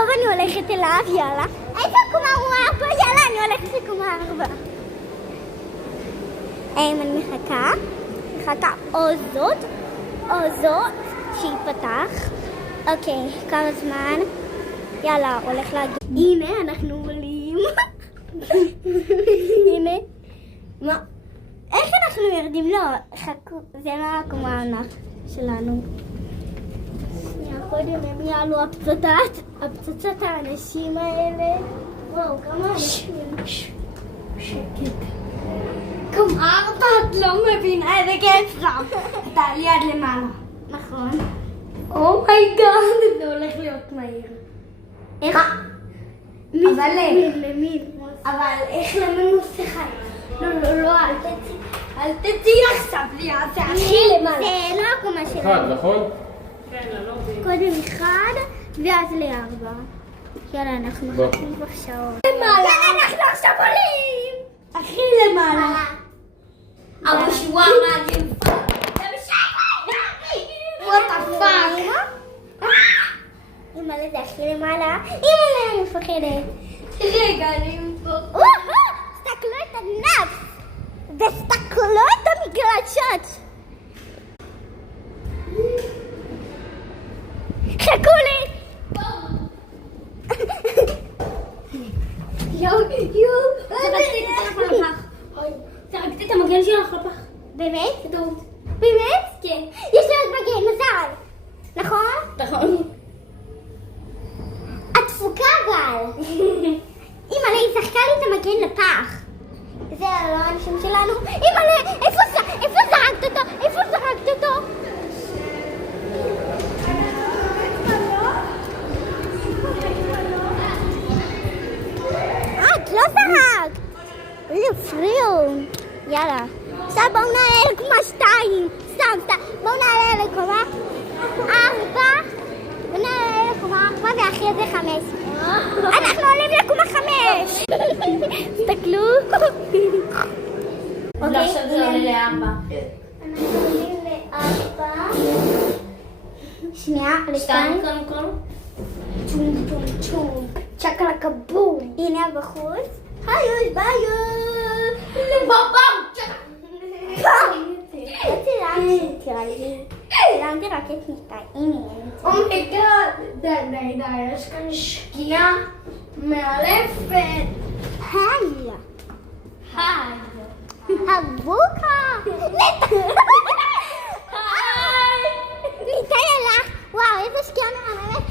טוב, אני הולכת אליו, יאללה. איפה קומה 4? יאללה, אני הולכת לקומה 4. אני מחכה או זאת שייפתח. אוקיי, כמה זמן? יאללה, הולך להגיד. הנה, אנחנו עולים. הנה. מה? איך אנחנו יורדים? לא, חכו, זה לא הקומה העונה שלנו. קודם הם יעלו הפצצת האנשים האלה. וואו, כמה אנשים. שקט. קומה 4, את לא מבינה איזה כיף שם. אתה על יד למעלה. נכון. אומייגאד, זה הולך להיות מהיר. איך? אבל איך? אבל איך למנוס אחד? לא, אל תצאי עכשיו לי, זה הכי למעלה. זה לא הקומה שלנו. 1, נכון? קודם 1 ואז ל4. יאללה, אנחנו מחכים כבר שעות. למעלה. יאללה, אנחנו עכשיו עולים. הכי למעלה. אבא שוואר מהגן פאק. What the fuck? אימא'לה, זה הכי למעלה. אימא'לה, אני מפחדת. רגע, אני פה. תסתכלו את הנף. תסתכלו את המגלשות. חכו לי. זרקתי את המגן שלך לפח. באמת? זה טעות. באמת? כן. יש לי עוד מגן, מזל. נכון? נכון. את תפוקה אבל. אימא'לה, היא זרקה לי את המגן לפח. זה לא האנשים שלנו. אימא'לה, איפה זרקת אותו? איפה זרקת אותו? את לא זרקת. לי הפריעו. יאללה. עכשיו בואו נעלה לקומה 2. סתם. בואו נעלה לקומה 4. ונעלה לקומה 4 ואחרי זה 5. אנחנו עולים לקומה 5. תסתכלו. לא, עכשיו זה עולה ל4. אנחנו עולים ל4. שנייה, ל2. קודם כל. צ'ום צ'ום צ'ום. צ'קלקה בום. הנה בחוץ. היי, ביי. צילמתי רק את מיטה. הנה. אומייגאד. די, יש כאן שקיעה מאלפת. היי. היי. הבוקה. ניתן לך. וואו, איזה שקיעה מהממת.